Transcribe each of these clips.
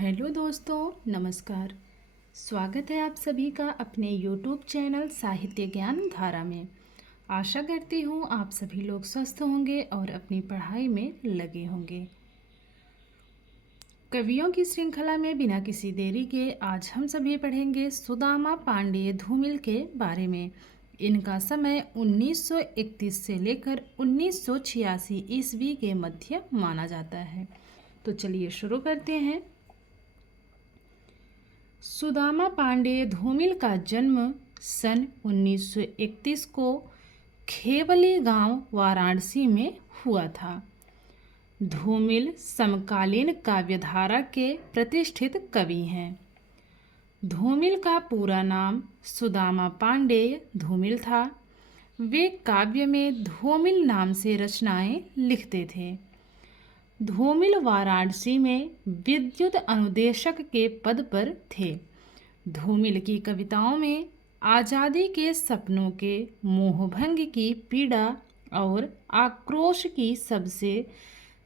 Hello दोस्तों, नमस्कार। स्वागत है आप सभी का अपने YouTube चैनल साहित्य ज्ञान धारा में। आशा करती हूँ आप सभी लोग स्वस्थ होंगे और अपनी पढ़ाई में लगे होंगे। कवियों की श्रृंखला में बिना किसी देरी के आज हम सभी पढ़ेंगे सुदामा पांडेय धूमिल के बारे में। इनका समय 1931 से लेकर 1986 ईस्वी के मध्य माना जाता है। तो चलिए शुरू करते हैं। सुदामा पांडेय धूमिल का जन्म सन 1931 को खेवली गांव वाराणसी में हुआ था। धूमिल समकालीन काव्यधारा के प्रतिष्ठित कवि हैं। धूमिल का पूरा नाम सुदामा पांडेय धूमिल था। वे काव्य में धूमिल नाम से रचनाएं लिखते थे। धूमिल वाराणसी में विद्युत अनुदेशक के पद पर थे। धूमिल की कविताओं में आज़ादी के सपनों के मोहभंग की पीड़ा और आक्रोश की सबसे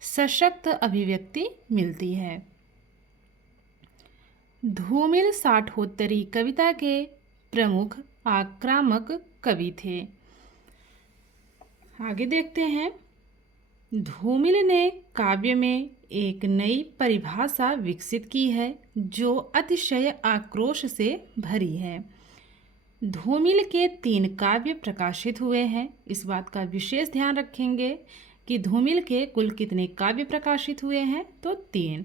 सशक्त अभिव्यक्ति मिलती है। धूमिल साठोत्तरी कविता के प्रमुख आक्रामक कवि थे। आगे देखते हैं। धूमिल ने काव्य में एक नई परिभाषा विकसित की है जो अतिशय आक्रोश से भरी है। धूमिल के 3 काव्य प्रकाशित हुए हैं। इस बात का विशेष ध्यान रखेंगे कि धूमिल के कुल कितने काव्य प्रकाशित हुए हैं, तो 3।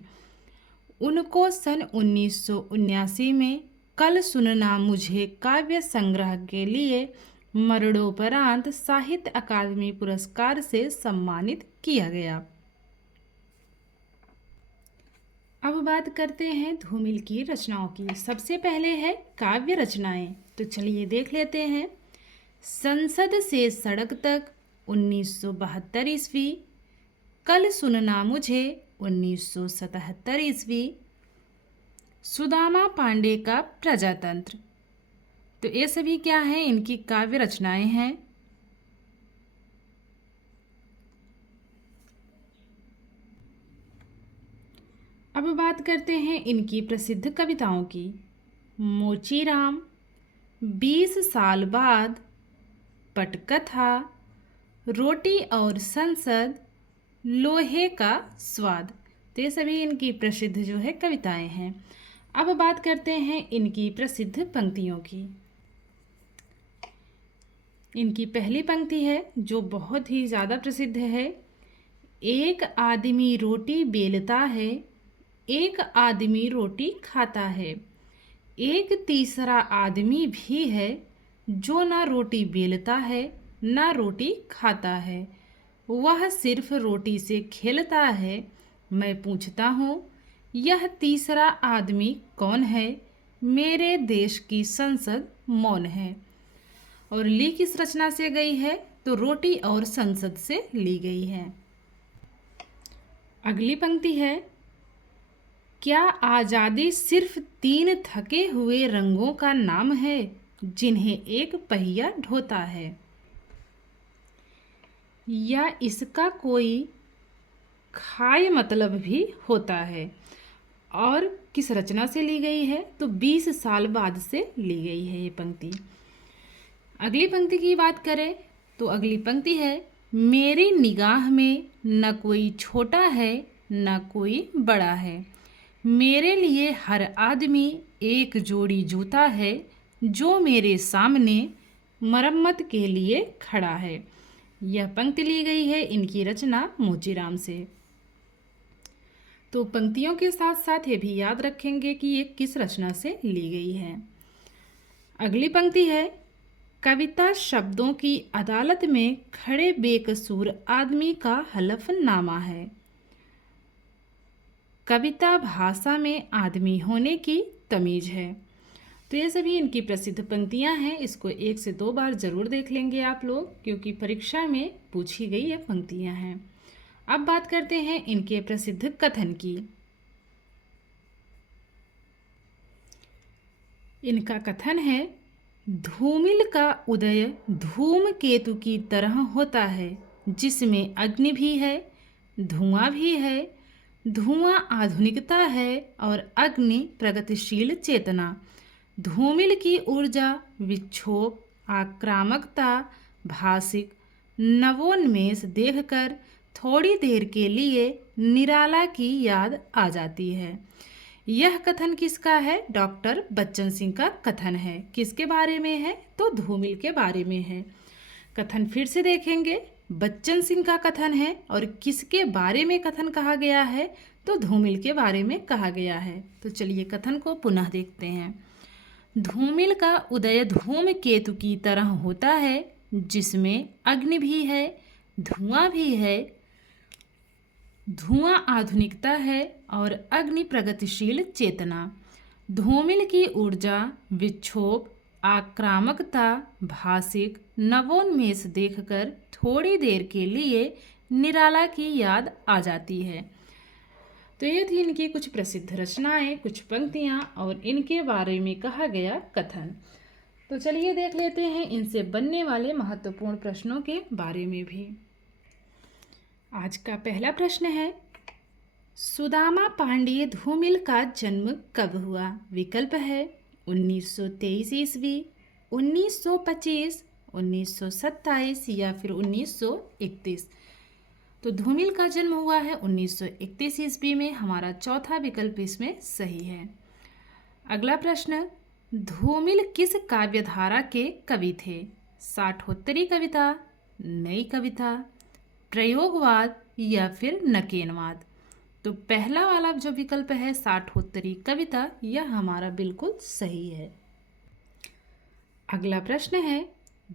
उनको सन 1979 में कल सुनना मुझे काव्य संग्रह के लिए मरणोपरांत साहित्य अकादमी पुरस्कार से सम्मानित किया गया। अब बात करते हैं धूमिल की रचनाओं की। सबसे पहले है काव्य रचनाएं। तो चलिए देख लेते हैं। संसद से सड़क तक 1972 ईस्वी, कल सुनना मुझे 1977 ईस्वी, सुदामा पांडे का प्रजातंत्र। तो ये सभी क्या हैं? इनकी काव्य रचनाएं हैं। अब बात करते हैं इनकी प्रसिद्ध कविताओं की। मोचीराम, 20 साल बाद, पटकथा, रोटी और संसद, लोहे का स्वाद। तो ये सभी इनकी प्रसिद्ध जो है कविताएं हैं। अब बात करते हैं इनकी प्रसिद्ध पंक्तियों की। इनकी पहली पंक्ति है जो बहुत ही ज़्यादा प्रसिद्ध है। एक आदमी रोटी बेलता है, एक आदमी रोटी खाता है, एक तीसरा आदमी भी है जो ना रोटी बेलता है ना रोटी खाता है, वह सिर्फ रोटी से खेलता है। मैं पूछता हूँ यह तीसरा आदमी कौन है? मेरे देश की संसद मौन है। और ली किस रचना से गई है? तो रोटी और संसद से ली गई है। अगली पंक्ति है। क्या आज़ादी सिर्फ 3 थके हुए रंगों का नाम है जिन्हें एक पहिया ढोता है, या इसका कोई खाय मतलब भी होता है? और किस रचना से ली गई है? तो 20 साल बाद से ली गई है ये पंक्ति। अगली पंक्ति की बात करें तो अगली पंक्ति है। मेरी निगाह में न कोई छोटा है न कोई बड़ा है, मेरे लिए हर आदमी एक जोड़ी जूता है जो मेरे सामने मरम्मत के लिए खड़ा है। यह पंक्ति ली गई है इनकी रचना मोचीराम से। तो पंक्तियों के साथ साथ ये भी याद रखेंगे कि ये किस रचना से ली गई है। अगली पंक्ति है। कविता शब्दों की अदालत में खड़े बेकसूर आदमी का हलफनामा है। कविता भाषा में आदमी होने की तमीज है। तो ये सभी इनकी प्रसिद्ध पंक्तियां हैं। इसको 1 से 2 बार जरूर देख लेंगे आप लोग, क्योंकि परीक्षा में पूछी गई ये पंक्तियां हैं। अब बात करते हैं इनके प्रसिद्ध कथन की। इनका कथन है। धूमिल का उदय धूमकेतु की तरह होता है, जिसमें अग्नि भी है, धुआं भी है, धुआं आधुनिकता है और अग्नि प्रगतिशील चेतना। धूमिल की ऊर्जा विक्षोभ, आक्रामकता, भासिक नवोन्मेष देखकर थोड़ी देर के लिए निराला की याद आ जाती है। यह कथन किसका है? डॉक्टर बच्चन सिंह का कथन है। किसके बारे में है? तो धूमिल के बारे में है। कथन फिर से देखेंगे, बच्चन सिंह का कथन है और किसके बारे में कथन कहा गया है? तो धूमिल के बारे में कहा गया है। तो चलिए कथन को पुनः देखते हैं। धूमिल का उदय धूम केतु की तरह होता है, जिसमें अग्नि भी है, धुआं भी है। धुआं आधुनिकता है और अग्नि प्रगतिशील चेतना। धूमिल की ऊर्जा विक्षोभ, आक्रामकता, भासिक नवोन्मेष देखकर थोड़ी देर के लिए निराला की याद आ जाती है। तो ये थी इनकी कुछ प्रसिद्ध रचनाएं, कुछ पंक्तियां और इनके बारे में कहा गया कथन। तो चलिए देख लेते हैं इनसे बनने वाले महत्वपूर्ण प्रश्नों के बारे में भी। आज का पहला प्रश्न है, सुदामा पांडेय धूमिल का जन्म कब हुआ? विकल्प है 1923 ईस्वी, 1925, 1927 या फिर 1931। तो धूमिल का जन्म हुआ है 1931 ईस्वी में। हमारा चौथा विकल्प इसमें सही है। अगला प्रश्न, धूमिल किस काव्यधारा के कवि थे? साठोत्तरी कविता, नई कविता, प्रयोगवाद या फिर नकेनवाद? तो पहला वाला जो विकल्प है साठोत्तरी कविता, यह हमारा बिल्कुल सही है। अगला प्रश्न है,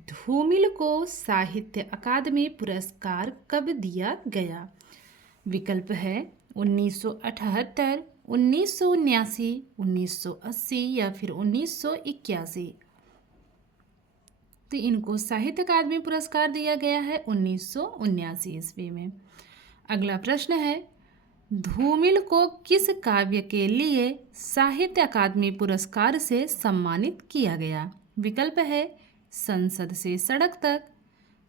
धूमिल को साहित्य अकादमी पुरस्कार कब दिया गया? विकल्प है 1978, 1979, 1980 या फिर 1981। तो इनको साहित्य अकादमी पुरस्कार दिया गया है 1979 ईस्वी में। अगला प्रश्न है, धूमिल को किस काव्य के लिए साहित्य अकादमी पुरस्कार से सम्मानित किया गया? विकल्प है संसद से सड़क तक,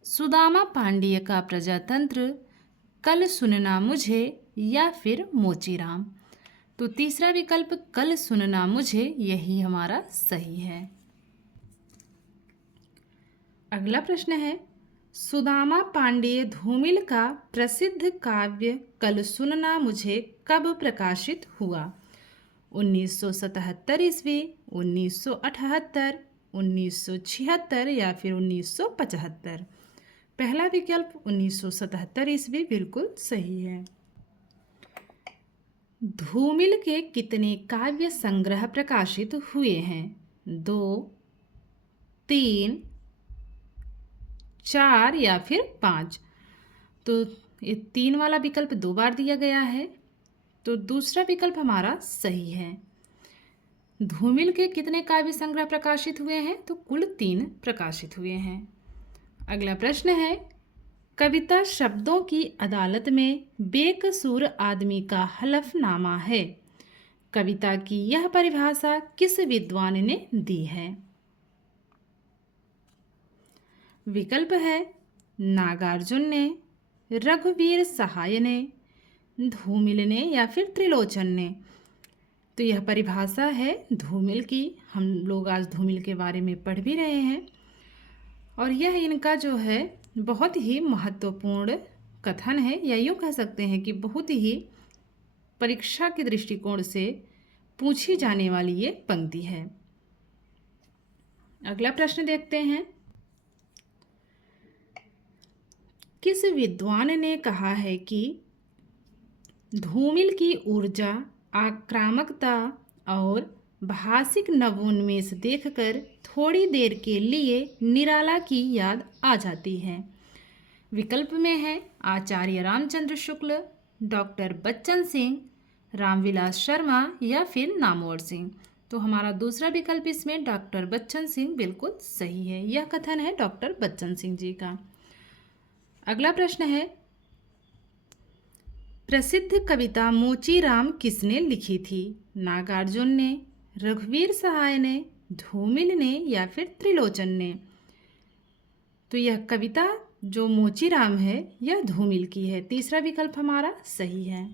सुदामा पांडेय का प्रजातंत्र, कल सुनना मुझे या फिर मोचीराम? तो तीसरा विकल्प कल सुनना मुझे, यही हमारा सही है। अगला प्रश्न है, सुदामा पांडेय धूमिल का प्रसिद्ध काव्य कल सुनना मुझे कब प्रकाशित हुआ? 1977 ईस्वी, 1978, 1976 या फिर 1975? पहला विकल्प 1977 ईस्वी बिल्कुल सही है। धूमिल के कितने काव्य संग्रह प्रकाशित हुए हैं? 2, 3, 4 या फिर 5? तो ये 3 वाला विकल्प 2 बार दिया गया है, तो दूसरा विकल्प हमारा सही है। धूमिल के कितने काव्य संग्रह प्रकाशित हुए हैं? तो कुल 3 प्रकाशित हुए हैं। अगला प्रश्न है, कविता शब्दों की अदालत में बेकसूर आदमी का हलफनामा है। कविता की यह परिभाषा किस विद्वान ने दी है? विकल्प है नागार्जुन ने, रघुवीर सहाय ने, धूमिल ने या फिर त्रिलोचन ने? तो यह परिभाषा है धूमिल की। हम लोग आज धूमिल के बारे में पढ़ भी रहे हैं और यह इनका जो है बहुत ही महत्वपूर्ण कथन है, या यूँ कह सकते हैं कि बहुत ही परीक्षा के दृष्टिकोण से पूछी जाने वाली ये पंक्ति है। अगला प्रश्न देखते हैं, किस विद्वान ने कहा है कि धूमिल की ऊर्जा, आक्रामकता और भासिक नवोन्मेष देखकर थोड़ी देर के लिए निराला की याद आ जाती है? विकल्प में है आचार्य रामचंद्र शुक्ल, डॉक्टर बच्चन सिंह, रामविलास शर्मा या फिर नामवर सिंह? तो हमारा दूसरा विकल्प इसमें डॉक्टर बच्चन सिंह बिल्कुल सही है। यह कथन है डॉक्टर बच्चन सिंह जी का। अगला प्रश्न है, प्रसिद्ध कविता मोचीराम किसने लिखी थी? नागार्जुन ने, रघुवीर सहाय ने, धूमिल ने या फिर त्रिलोचन ने? तो यह कविता जो मोचीराम है यह धूमिल की है। तीसरा विकल्प हमारा सही है।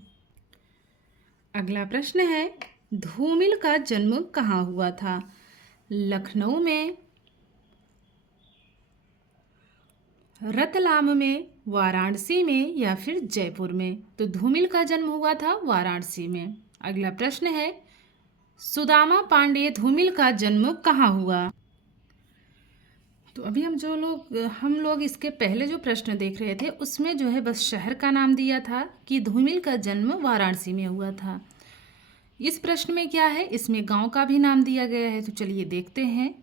अगला प्रश्न है, धूमिल का जन्म कहाँ हुआ था? लखनऊ में, रतलाम में, वाराणसी में या फिर जयपुर में? तो धूमिल का जन्म हुआ था वाराणसी में। अगला प्रश्न है, सुदामा पांडे धूमिल का जन्म कहाँ हुआ? तो अभी हम लोग इसके पहले जो प्रश्न देख रहे थे उसमें जो है बस शहर का नाम दिया था कि धूमिल का जन्म वाराणसी में हुआ था। इस प्रश्न में क्या है, इसमें गांव का भी नाम दिया गया है। तो चलिए देखते हैं,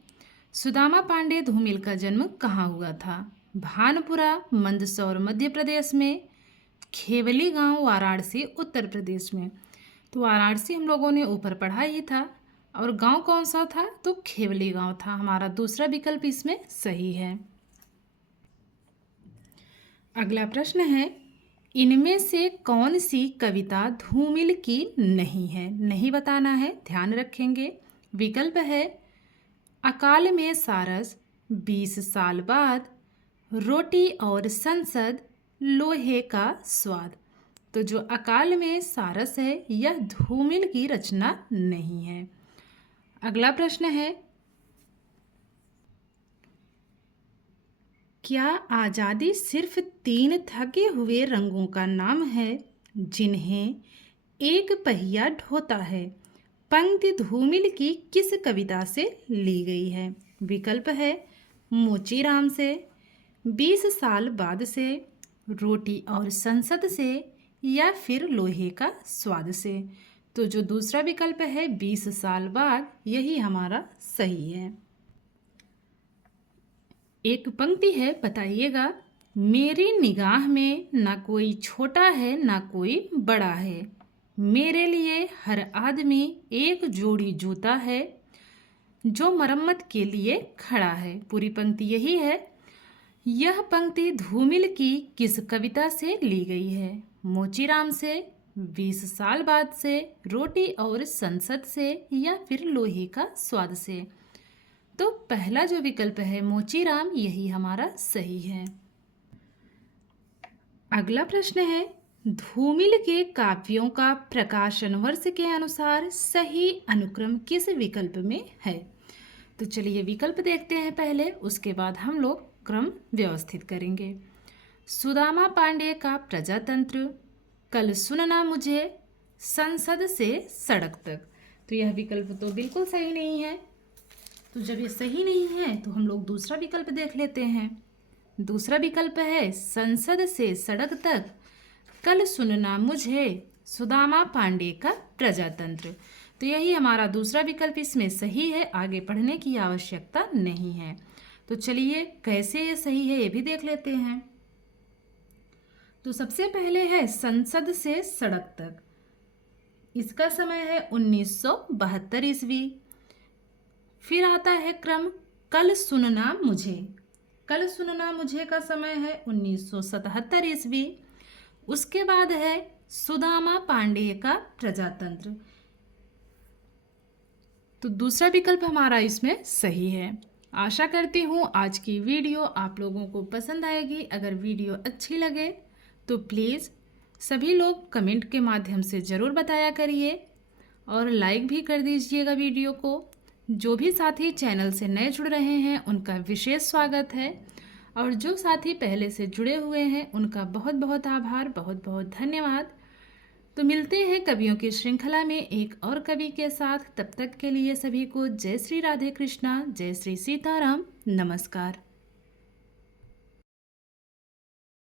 सुदामा पांडे धूमिल का जन्म कहाँ हुआ था? भानपुरा मंदसौर मध्य प्रदेश में, खेवली गांव वाराणसी उत्तर प्रदेश में। तो वाराणसी हम लोगों ने ऊपर पढ़ा ही था, और गांव कौन सा था? तो खेवली गांव था। हमारा दूसरा विकल्प इसमें सही है। अगला प्रश्न है, इनमें से कौन सी कविता धूमिल की नहीं है? नहीं बताना है, ध्यान रखेंगे। विकल्प है, अकाल में सारस, 20 साल बाद, रोटी और संसद, लोहे का स्वाद। तो जो अकाल में सारस है यह धूमिल की रचना नहीं है। अगला प्रश्न है, क्या आज़ादी सिर्फ 3 थके हुए रंगों का नाम है जिन्हें एक पहिया ढोता है? पंक्ति धूमिल की किस कविता से ली गई है? विकल्प है, मोचीराम से, 20 साल बाद से, रोटी और संसद से या फिर लोहे का स्वाद से। तो जो दूसरा विकल्प है 20 साल बाद, यही हमारा सही है। एक पंक्ति है, बताइएगा, मेरी निगाह में ना कोई छोटा है ना कोई बड़ा है, मेरे लिए हर आदमी एक जोड़ी जूता है, जो मरम्मत के लिए खड़ा है। पूरी पंक्ति यही है। यह पंक्ति धूमिल की किस कविता से ली गई है? मोचीराम से, 20 साल बाद से, रोटी और संसद से या फिर लोहे का स्वाद से। तो पहला जो विकल्प है मोचीराम, यही हमारा सही है। अगला प्रश्न है, धूमिल के काव्यों का प्रकाशन वर्ष के अनुसार सही अनुक्रम किस विकल्प में है? तो चलिए विकल्प देखते हैं पहले, उसके बाद हम लोग क्रम व्यवस्थित करेंगे। सुदामा पांडे का प्रजातंत्र, कल सुनना मुझे, संसद से सड़क तक। तो यह विकल्प तो बिल्कुल सही नहीं है। तो जब ये सही नहीं है तो हम लोग दूसरा विकल्प देख लेते हैं। दूसरा विकल्प है, संसद से सड़क तक, कल सुनना मुझे, सुदामा पांडे का प्रजातंत्र। तो यही हमारा दूसरा विकल्प इसमें सही है, आगे पढ़ने की आवश्यकता नहीं है। तो चलिए कैसे ये सही है ये भी देख लेते हैं। तो सबसे पहले है संसद से सड़क तक, इसका समय है 1972 ईस्वी। फिर आता है क्रम कल सुनना मुझे, कल सुनना मुझे का समय है 1977 ईस्वी। उसके बाद है सुदामा पांडे का प्रजातंत्र। तो दूसरा विकल्प हमारा इसमें सही है। आशा करती हूँ आज की वीडियो आप लोगों को पसंद आएगी। अगर वीडियो अच्छी लगे तो प्लीज़ सभी लोग कमेंट के माध्यम से ज़रूर बताया करिए और लाइक भी कर दीजिएगा वीडियो को। जो भी साथी चैनल से नए जुड़ रहे हैं उनका विशेष स्वागत है, और जो साथी पहले से जुड़े हुए हैं उनका बहुत बहुत आभार, बहुत बहुत धन्यवाद। तो मिलते हैं कवियों की श्रृंखला में एक और कवि के साथ। तब तक के लिए सभी को जय श्री राधे कृष्णा, जय श्री सीताराम, नमस्कार।